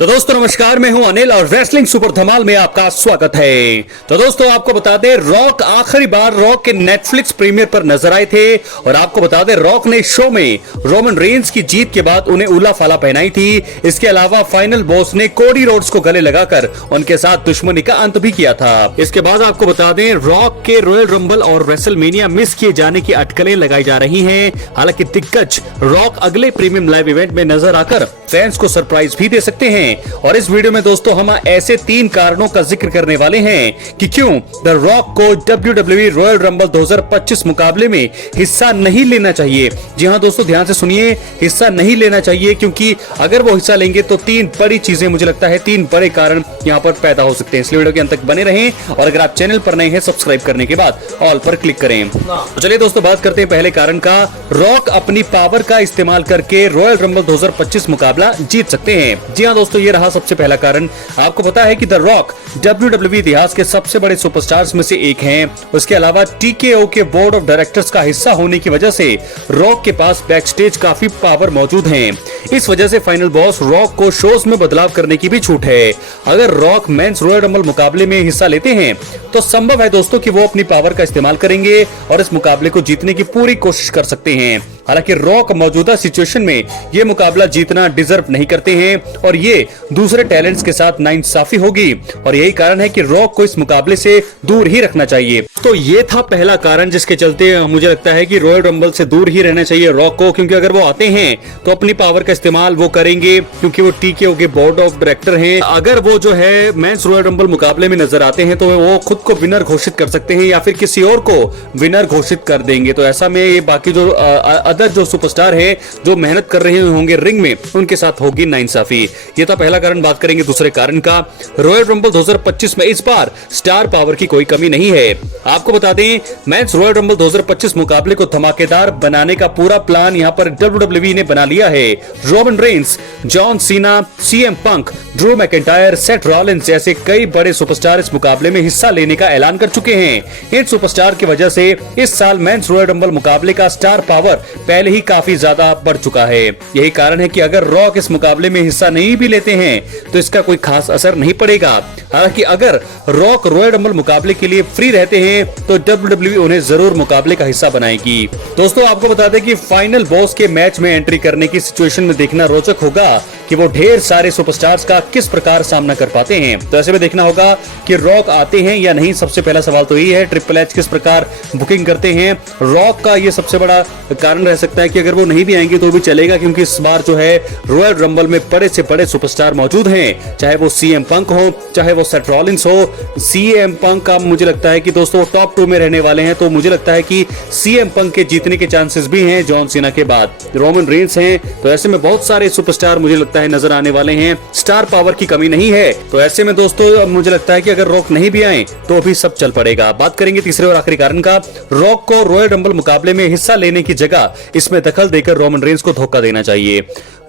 तो दोस्तों नमस्कार, मैं हूं अनिल और रेसलिंग सुपर धमाल में आपका स्वागत है। तो दोस्तों आपको बता दें, रॉक आखिरी बार रॉक के नेटफ्लिक्स प्रीमियर पर नजर आए थे और आपको बता दें रॉक ने शो में रोमन रेंस की जीत के बाद उन्हें उला फाला पहनाई थी। इसके अलावा फाइनल बॉस ने कोडी रोड्स को गले लगाकर उनके साथ दुश्मनी का अंत भी किया था। इसके बाद आपको बता दें रॉक के रॉयल रंबल और रेसलमेनिया मिस किए जाने की अटकलें लगाई जा रही हैं। हालांकि दिग्गज रॉक अगले प्रीमियम लाइव इवेंट में नजर आकर फैंस को सरप्राइज भी दे सकते हैं। और इस वीडियो में दोस्तों हम ऐसे 3 कारणों का जिक्र करने वाले हैं कि क्यों द रॉक को WWE रॉयल रंबल 2025 मुकाबले में हिस्सा नहीं लेना चाहिए। जी हां दोस्तों, ध्यान से सुनिए, हिस्सा नहीं लेना चाहिए क्योंकि अगर वो हिस्सा लेंगे तो 3 बड़ी चीजें, मुझे लगता है 3 बड़े कारण यहां पर पैदा हो सकते हैं। इसलिए वीडियो के अंत तक बने रहें और अगर आप चैनल पर नए हैं सब्सक्राइब करने के बाद ऑल पर क्लिक करें। तो चलिए दोस्तों बात करते हैं पहले कारण का। रॉक अपनी पावर का इस्तेमाल करके रॉयल रंबल 2025 मुकाबला जीत सकते हैं। जी हां दोस्तों, ये रहा सबसे पहला कारण। आपको पता है कि द रॉक WWE इतिहास के सबसे बड़े सुपरस्टार्स में से एक हैं। उसके अलावा TKO के बोर्ड ऑफ डायरेक्टर्स का हिस्सा होने की वजह से रॉक के पास बैकस्टेज काफी पावर मौजूद है। इस वजह से फाइनल बॉस रॉक को शोज में बदलाव करने की भी छूट है। अगर रॉक मेंस रॉयल रंबल मुकाबले में हिस्सा लेते हैं तो संभव है दोस्तों कि वो अपनी पावर का इस्तेमाल करेंगे और इस मुकाबले को जीतने की पूरी कोशिश कर सकते हैं। हालांकि रॉक मौजूदा सिचुएशन में ये मुकाबला जीतना डिजर्व नहीं करते हैं और ये दूसरे टैलेंट्स के साथ नाइंसाफी होगी और यही कारण है कि रॉक को इस मुकाबले से दूर ही रखना चाहिए। तो ये था पहला कारण जिसके चलते मुझे लगता है कि रॉयल रंबल से दूर ही रहना चाहिए रॉक को, क्योंकि अगर वो आते हैं तो अपनी पावर का इस्तेमाल वो करेंगे क्योंकि वो TKO के बोर्ड ऑफ डायरेक्टर हैं। अगर वो जो है मेंस रॉयल रंबल मुकाबले में नजर आते हैं तो वो खुद को विनर घोषित कर सकते हैं या फिर किसी और को विनर घोषित कर देंगे। तो ऐसा में ये बाकी जो अदर जो सुपरस्टार है जो मेहनत कर रहे होंगे रिंग में, उनके साथ होगी नाइंसाफी। ये था पहला कारण। बात करेंगे दूसरे कारण का। रॉयल रंबल 2025 में इस बार स्टार पावर की कोई कमी नहीं है। आपको बता दें मेंस रॉयल रंबल 2025 मुकाबले को धमाकेदार बनाने का पूरा प्लान यहां पर WWE ने बना लिया है। Roman Reigns, John Cena, CM पंक, ड्रू मैकिंटायर, सेथ रॉलिंस जैसे कई बड़े सुपरस्टार इस मुकाबले में हिस्सा लेने का ऐलान कर चुके हैं। इन सुपरस्टार की वजह से इस साल मेंस रॉयल रंबल मुकाबले का स्टार पावर पहले ही काफी ज्यादा बढ़ चुका है। यही कारण है कि अगर रॉक इस मुकाबले में हिस्सा नहीं भी लेते हैं तो इसका कोई खास असर नहीं पड़ेगा। हालांकि अगर रॉक रॉयल रंबल मुकाबले के लिए फ्री रहते हैं तो WWE उन्हें जरूर मुकाबले का हिस्सा बनाएगी। दोस्तों आपको बता दें कि फाइनल बॉस के मैच में एंट्री करने की सिचुएशन में देखना रोचक होगा कि वो ढेर सारे सुपरस्टार्स का किस प्रकार सामना कर पाते हैं। तो ऐसे में देखना होगा कि रॉक आते हैं या नहीं। सबसे पहला सवाल तो यही है, ट्रिपल एच किस प्रकार बुकिंग करते हैं। रॉक का ये सबसे बड़ा कारण रह सकता है कि अगर वो नहीं भी आएंगे तो भी चलेगा, क्योंकि इस बार जो है रॉयल रंबल में बड़े से बड़े सुपरस्टार मौजूद हैं, चाहे वो CM पंक हो, चाहे वो सेथ रॉलिंस हो। CM पंक का मुझे लगता है कि दोस्तों टॉप 2 में रहने वाले हैं, तो मुझे लगता है कि CM पंक के जीतने के चांसेस भी हैं जॉन सीना के बाद। रोमन रेंस हैं, तो ऐसे में बहुत सारे सुपरस्टार मुझे लगता है नजर आने वाले हैं। स्टार पावर की कमी नहीं है, तो ऐसे में दोस्तों मुझे लगता है कि अगर रॉक नहीं भी आए तो भी सब चल पड़ेगा। बात करेंगे तीसरे और आखिरी कारण का। रॉक को रॉयल रंबल मुकाबले में हिस्सा लेने की जगह इसमें दखल देकर रोमन रेंस को धोखा देना चाहिए।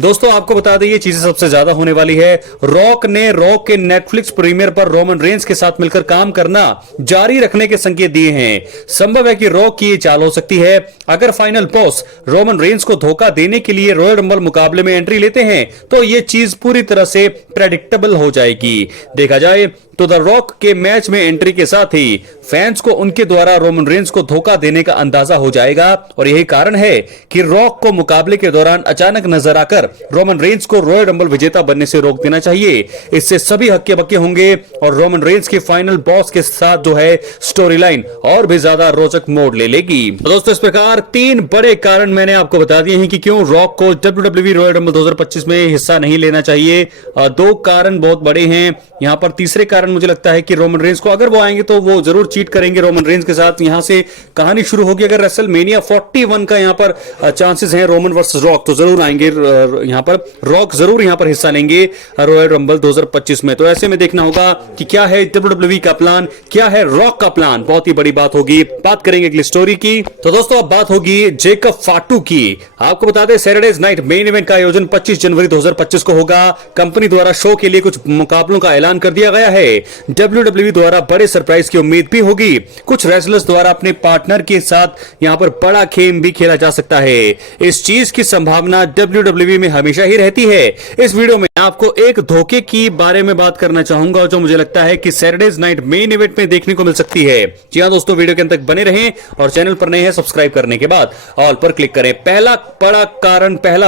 दोस्तों आपको बता दें ये चीजें सबसे ज्यादा होने वाली है। रॉक ने रॉक के नेटफ्लिक्स प्रीमियर पर रोमन रेंस के साथ मिलकर काम करना जारी रखने के संकेत दिए हैं। संभव है कि रॉक की ये चाल हो सकती है। अगर फाइनल बॉस रोमन रेंस को धोखा देने के लिए रॉयल रंबल मुकाबले में एंट्री लेते हैं तो ये चीज पूरी तरह से प्रेडिक्टेबल हो जाएगी। देखा जाए तो द रॉक के मैच में एंट्री के साथ ही फैंस को उनके द्वारा रोमन रेंस को धोखा देने का अंदाजा हो जाएगा और यही कारण है कि रॉक को मुकाबले के दौरान अचानक नजर आकर रोमन रेंस को रॉयल रंबल विजेता बनने से रोक देना चाहिए। इससे सभी हक्के बक्के होंगे और रोमन रेंस के फाइनल बॉस के साथ जो है स्टोरी लाइन और भी ज्यादा रोचक मोड़ ले लेगी। तो दोस्तों इस प्रकार 3 बड़े कारण मैंने आपको बता दिए हैं कि क्यों रॉक को WWE रॉयल रंबल 2025 में हिस्सा नहीं लेना चाहिए। 2 कारण बहुत बड़े हैं। यहाँ पर तीसरे कारण मुझे लगता है कि रोमन रेंस को अगर वो आएंगे तो वो जरूर चीट करेंगे रोमन रेंस के साथ। यहां से कहानी शुरू होगी। अगर रेसलमेनिया 41 का यहां पर चांसेस हैं रोमन वर्सेस रॉक, तो जरूर आएंगे यहां पर रॉक जरूर यहां पर हिस्सा लेंगे रॉयल रंबल 2025 में। तो ऐसे में देखना होगा कि क्या है WWE का प्लान, क्या है रॉक का प्लान। बहुत ही बड़ी बात होगी। बात करेंगे अगली स्टोरी की। तो दोस्तों अब बात होगी जेकब फाटू की। आपको बता दें सैटरडेज नाइट मेन इवेंट का आयोजन 25 जनवरी 2025 को होगा। कंपनी द्वारा द्वारा शो के लिए कुछ मुकाबलों का ऐलान कर दिया गया है। WWE द्वारा बड़े सरप्राइज की उम्मीद भी होगी। कुछ रेसलर्स द्वारा अपने पार्टनर के साथ यहां पर बड़ा खेल भी खेला जा सकता है। इस चीज की संभावना WWE में हमेशा ही रहती है। इस वीडियो में आपको एक धोखे की बारे में बात करना चाहूंगा जो मुझे लगता है कि सैटरडेज नाइट मेन इवेंट में देखने को मिल सकती है। जी हां दोस्तों, वीडियो के अंत तक बने रहें और चैनल पर नए हैं सब्सक्राइब करने के बाद ऑल पर क्लिक करें। पहला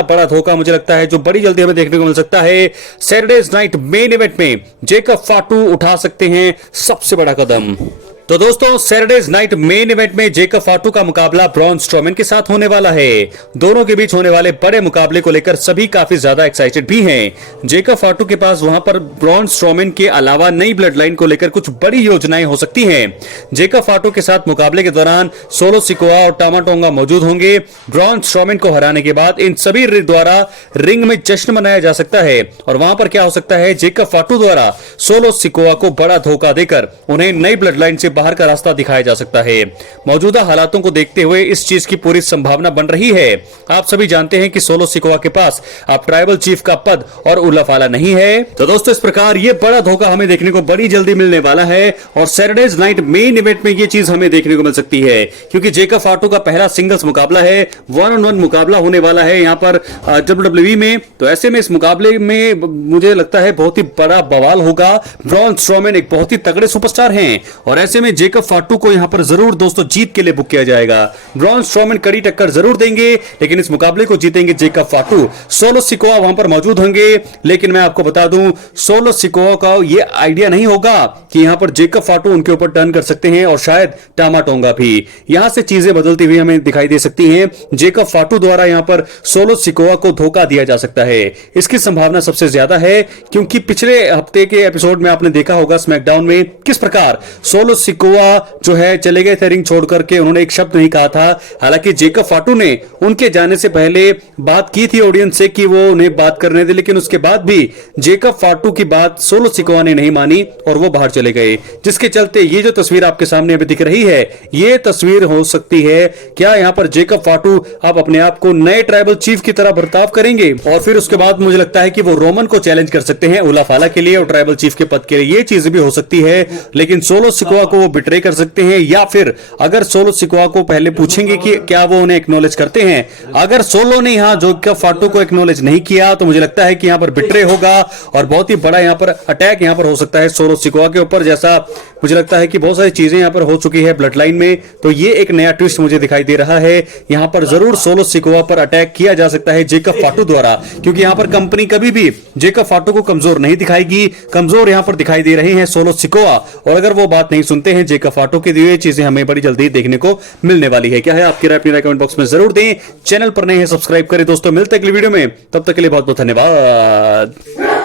बड़ा धोखा मुझे लगता है जो बड़ी जल्दी हमें देखने को मिल सकता है। सैटरडेज नाइट मेन इवेंट में जेकब फाटू उठा सकते हैं सबसे बड़ा कदम। तो दोस्तों, सैटरडेज नाइट मेन इवेंट में जेकब फाटू का मुकाबला ब्रॉन स्ट्रोमैन के साथ होने वाला है। दोनों के बीच होने वाले बड़े मुकाबले को लेकर सभी काफी ज्यादा एक्साइटेड भी हैं। जेकब फाटू के पास वहां पर ब्रॉन स्ट्रोमैन के अलावा नई ब्लड लाइन को लेकर कुछ बड़ी योजनाएं हो सकती हैं। जेकब फाटू के साथ मुकाबले के दौरान सोलो सिकोआ और टामा टोंगा मौजूद होंगे। ब्रॉन स्ट्रोमैन को हराने के बाद इन सभी द्वारा रिंग में जश्न मनाया जा सकता है और वहां पर क्या हो सकता है, जेकब फाटू द्वारा सोलो सिकोआ को बड़ा धोखा देकर उन्हें नई ब्लड लाइन से बाहर का रास्ता दिखाया जा सकता है। मौजूदा हालातों को देखते हुए इस चीज की पूरी संभावना बन रही है। आप सभी जानते हैं कि सोलो सिकोआ के पास अब ट्राइबल चीफ का पद और उल्लाफाला नहीं है। तो दोस्तों, इस प्रकार ये बड़ा धोखा हमें देखने को बड़ी जल्दी मिलने वाला है और सैटरडेज नाइट मेन इवेंट में ये चीज हमें देखने को मिल सकती है क्योंकि जेकब फाटू का पहला सिंगल्स मुकाबला है, 1-on-1 मुकाबला होने वाला है यहां पर WWE में। तो ऐसे में इस मुकाबले में मुझे लगता है बहुत ही बड़ा बवाल होगा। ब्रॉन स्ट्रोमैन एक बहुत ही तगड़े सुपरस्टार हैं और ऐसे में जेकब फाटू को यहां पर जरूर दोस्तों जीत के लिए बुक किया जाएगा। ब्रॉन स्ट्रोमैन कड़ी टक्कर जरूर देंगे लेकिन इस मुकाबले को जीतेंगे जेकब फाटू। सोलो सिकोआ वहां पर मौजूद होंगे लेकिन मैं आपको बता दूं, सोलो सिकोआ का यह आइडिया नहीं होगा कि यहां पर जेकब फाटू उनके ऊपर टर्न कर सकते हैं और शायद टामा टोंगा भी। यहां से चीजें बदलती हुई हमें दिखाई दे सकती हैं। जेकब फाटू द्वारा यहां पर सोलो सिकोआ को धोखा दिया जा सकता है। इसकी संभावना सबसे ज्यादा है क्योंकि पिछले हफ्ते के एपिसोड में आपने देखा होगा स्मैकडाउन में किस प्रकार सोलो सिकोआ जो है चले गए थे रिंग छोड़ करके, उन्होंने एक शब्द नहीं कहा था। हालांकि जेकब फाटू ने उनके जाने से पहले बात की थी ऑडियंस से कि वो उन्हें बात करने दे, लेकिन उसके बाद भी जेकब फाटू की बात सोलो सिकोआ ने नहीं मानी और वो बाहर चले गए, जिसके चलते ये जो तस्वीर आपके सामने अभी दिख रही है ये तस्वीर हो सकती है। क्या यहां पर जेकब फाटू आप अपने आप को नए ट्राइबल चीफ की तरह बर्ताव करेंगे और फिर उसके बाद मुझे लगता है कि वो रोमन को चैलेंज कर सकते हैं उलाफाला के लिए और ट्राइबल चीफ के पद के लिए। ये चीज भी हो सकती है लेकिन सोलो सिकोआ को वो बिट्रे कर सकते हैं या फिर अगर सोलो सिकोआ को पहले पूछेंगे कि क्या वो उन्हें एक्नॉलेज करते हैं। अगर सोलो ने यहां जेकब फाटू को एक्नॉलेज नहीं किया तो मुझे लगता है कि यहां पर बिट्रे होगा और बहुत ही बड़ा यहां पर अटैक यहां पर हो सकता है सोलो सिकोआ के ऊपर। जैसा मुझे लगता है कि बहुत सारी चीजें यहां पर हो चुकी है ब्लड लाइन में, तो ये एक नया ट्विस्ट मुझे दिखाई दे रहा है। यहां पर जरूर सोलो सिकोआ पर अटैक किया जा सकता है जेकब फाटू द्वारा क्योंकि यहां पर कंपनी कभी भी जेकब फाटू को कमजोर नहीं दिखाएगी। कमजोर यहां पर दिखाई दे रहे हैं सोलो सिकोआ और अगर वो बात नहीं सुनते हैं जेकब फाटू की, ये चीजें हमें बड़ी जल्दी देखने को मिलने वाली है। क्या है आपकी राय, अपनी राय कमेंट बॉक्स में जरूर दें। चैनल पर नए हैं सब्सक्राइब करें दोस्तों। मिलते हैं अगली वीडियो में, तब तक के लिए बहुत बहुत धन्यवाद।